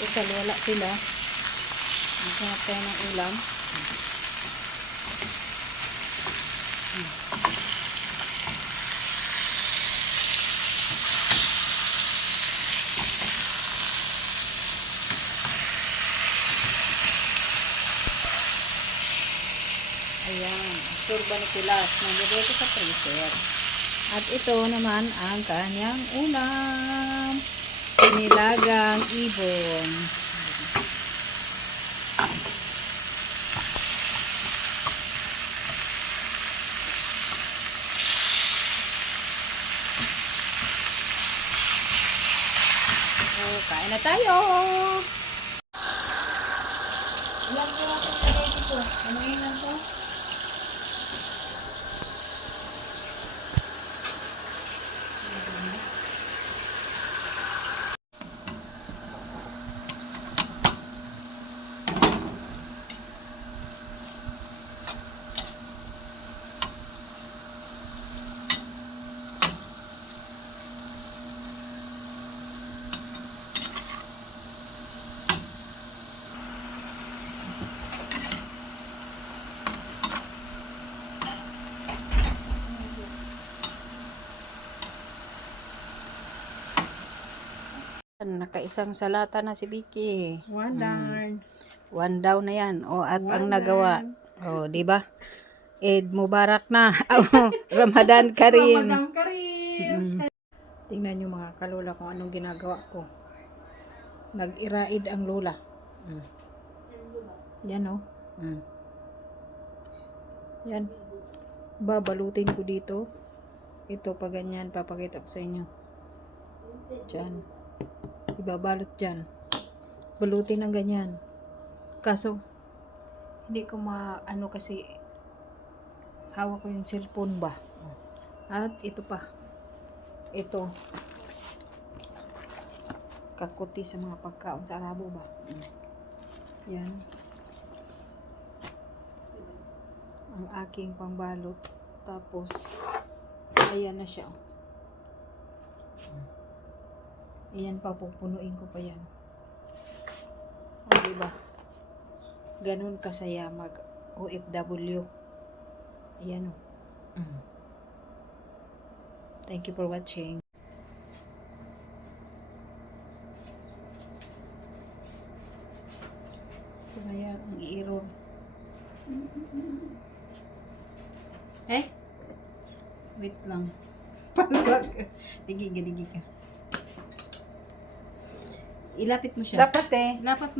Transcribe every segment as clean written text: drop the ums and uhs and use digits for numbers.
Total, wala sila. Maghanap tayo ng ulam. Ayan, turba ni Pilas. Nandito sa freezer. At ito naman ang kanyang ulam. Nilagang ibon. So, kain na tayo. Ilang piraso na dito? Ano yun to? Nakaisang salata na si Vicky. One down. One down na yan. O, at ang One nagawa. down. O, di ba? Eid Mubarak na. Ramadan Karim. Ramadan Karim. Tingnan nyo mga kalula kung anong ginagawa ko. Nag-iraid ang lula. Yan o. Yan. Babalutin ko dito. Ito pa ganyan. Papakita ko sa inyo. Diyan. Ibabalot dyan. Balutin ng ganyan. Kaso, hindi ko ano kasi hawak ko yung cellphone ba. At ito pa. Ito. Kakuti sa mga pagkaon sa Arabo ba. Yan. Ang aking pangbalot. Tapos, ayan na siya. Ayan pa, pupunuin ko pa yan. O, diba? Ganun kasaya mag OFW. Ayan o. Thank you for watching. Ito na yan, ang i-roll. Wait lang. Palwag. Digi ka. Ilapit mo siya. Dapat Lapit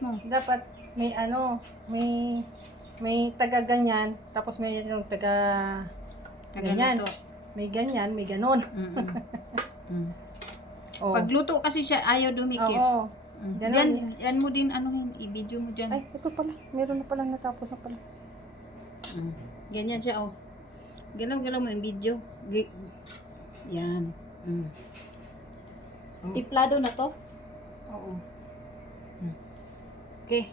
mo. dapat may may taga ganyan, tapos may yung taga ganyan. Ganito. May ganyan, may ganon. Oh. Pagluto kasi siya, ayaw dumikit. Oo. Ganon. Yan mo din, i-video mo dyan. Ay, ito pala. Meron na pala natapos na pala. Ganyan siya, oh. Galaw-galaw mo yung video. Yan. Tiplado na to? Oo. Okay.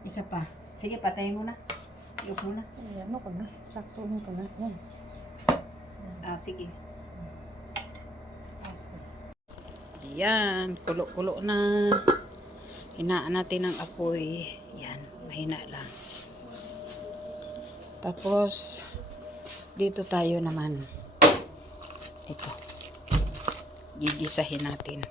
Isa pa. Sige, patayin mo na. Iyok mo na. Ay, ano ko na? Sakto mo ko na. Yan. Sige. Yan. Kulo-kulo na. Hinaan natin ang apoy. Yan. Mahina lang. Tapos, dito tayo naman. Ito. Gigisahin natin.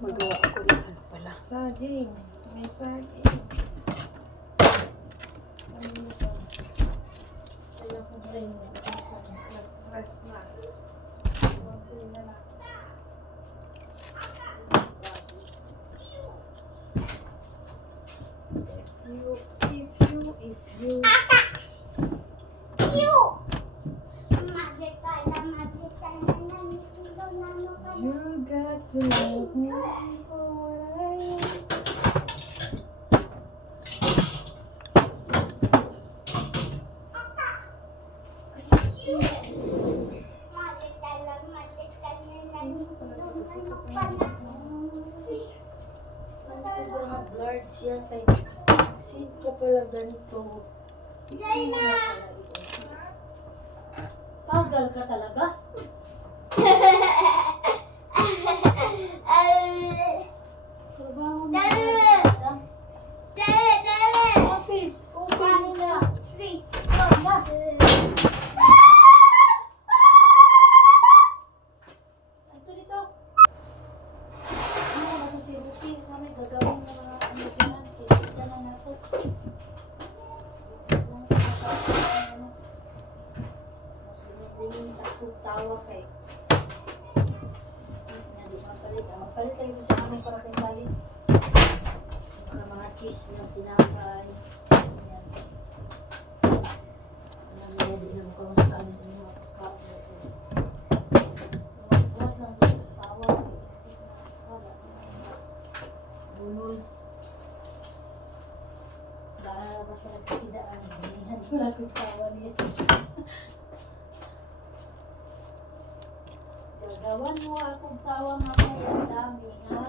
Magawa ako ng ano pala. Saging. May saging. Ano ito? Kaya ko brain mo. Stress na. If you you got to know me for what I am. Sobrang blurred siya kay sin ka pala ganito. Pagal ka talaga? Trabaho mo. Office, open nila. Ito dito. Ano ba kasi busi kami gagawin ng mga ano diyan, kita na nato. Hindi sa tawa kay. Is nga di mapalit. Mapalit tayo sa aming para kay Kali. Mga cheese na tinapay. Ayan. Alam niya, di na mukhang sa kanin ng mga pagkain. Huwag lang dito sa tawa. Bunol. Dahil ba siya nagkasidaan. Binihan ko lang yung tawa niya. Gagawan mo akong tawa mamaya. Ang dami, ha?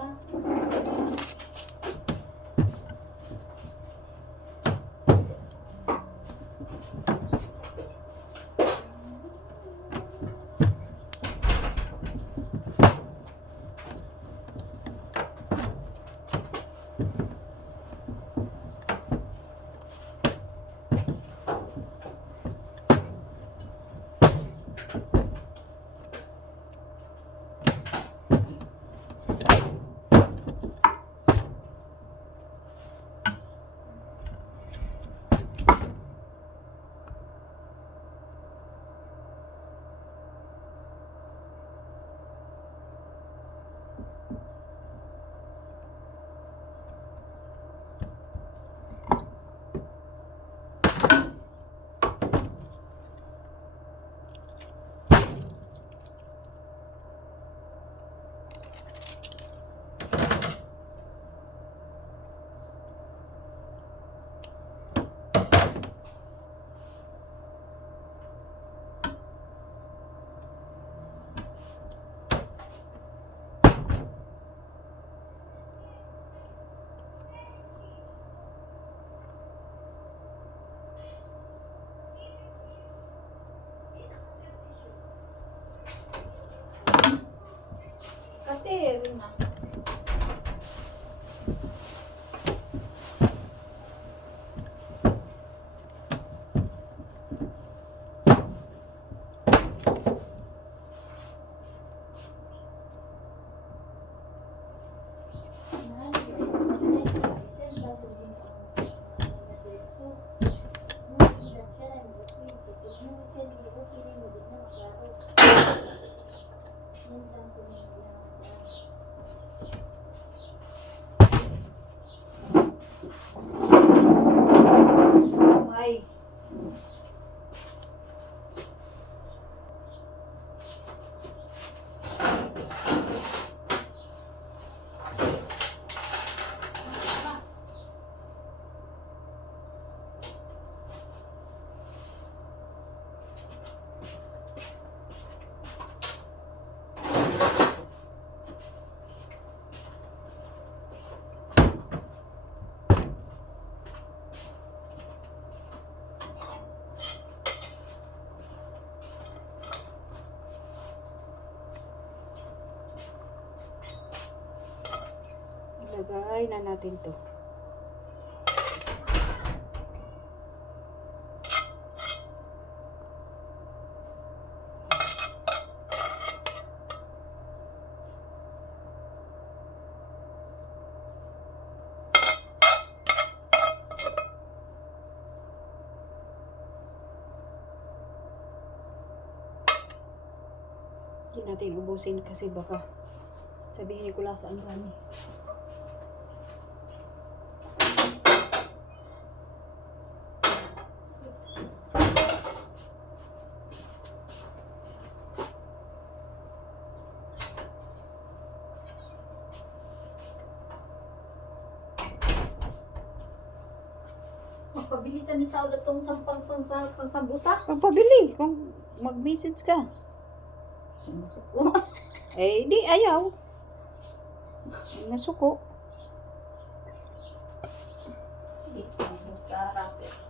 Katerina. Ay. Ilagay na natin to. Hindi natin ubusin kasi baka sabihin ni Kulas ang dami. Magpabilitan ni Sao datong sampang pangsambusa. Pagpabili kung mag-message ka. Suko. Eh, di ayaw. Nasuko. Dito sa rapid.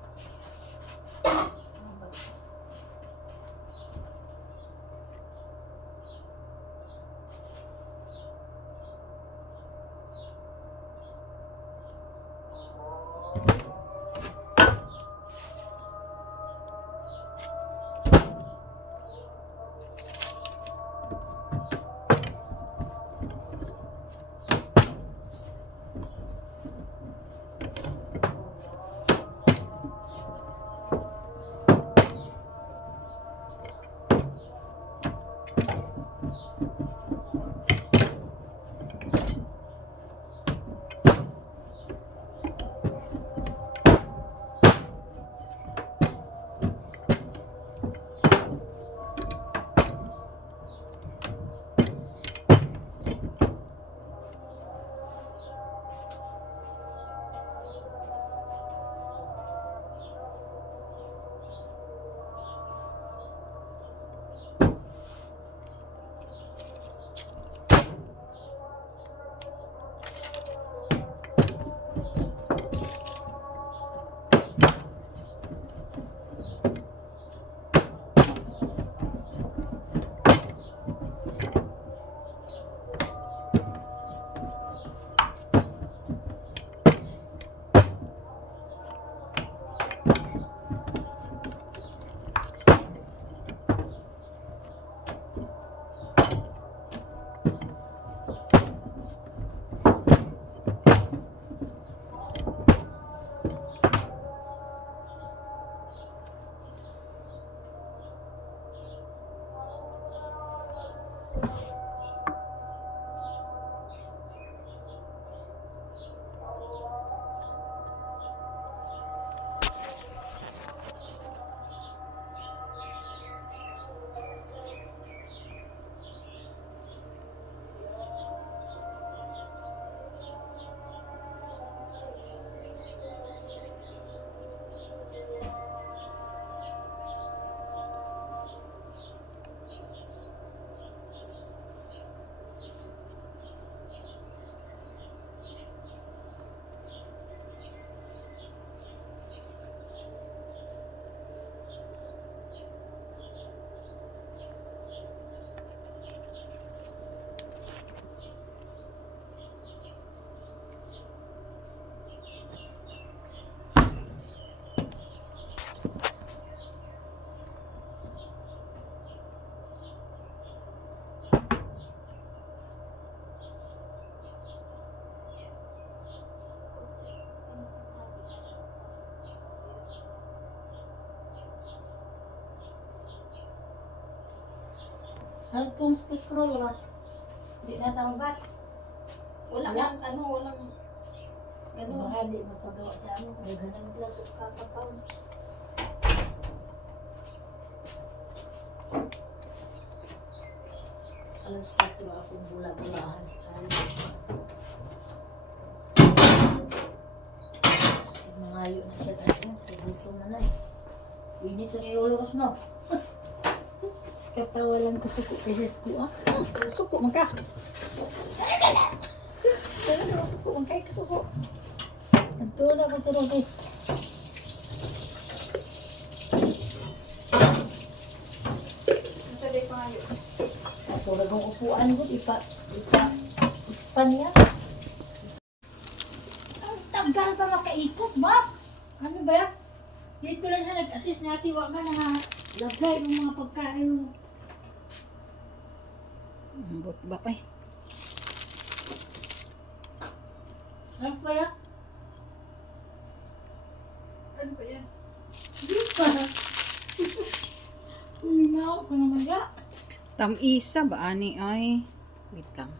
Ano itong stick roll, Ras? Hindi na tambat. Wala lang, walang baka di magpagawa sa ano, kung ganun lang ito kakapang. Alas 4 akong bula-bulahan sa kanya. Kasi mangayo na siya tayo, sa gutom na eh. Winit na kayo ulos, no? Katawa lang kasuko kasi suko ah. Suko man ka. Ano na suko man kay kasuko. Ito na ko sa Rosie. Sabi pa ngayon. Ito na kong upuan ko, expand niya. Ang tagal pa makaikot, ba? Ano ba yan? Dito lang siya nag-assist natin. Wag man na lagay ng mga pagkain. Ambot ba ay? Ano ba yan? Ano ba yan? Hindi pa. Uminaw ka naman ya. Tamisa ba ani ay? Wait lang.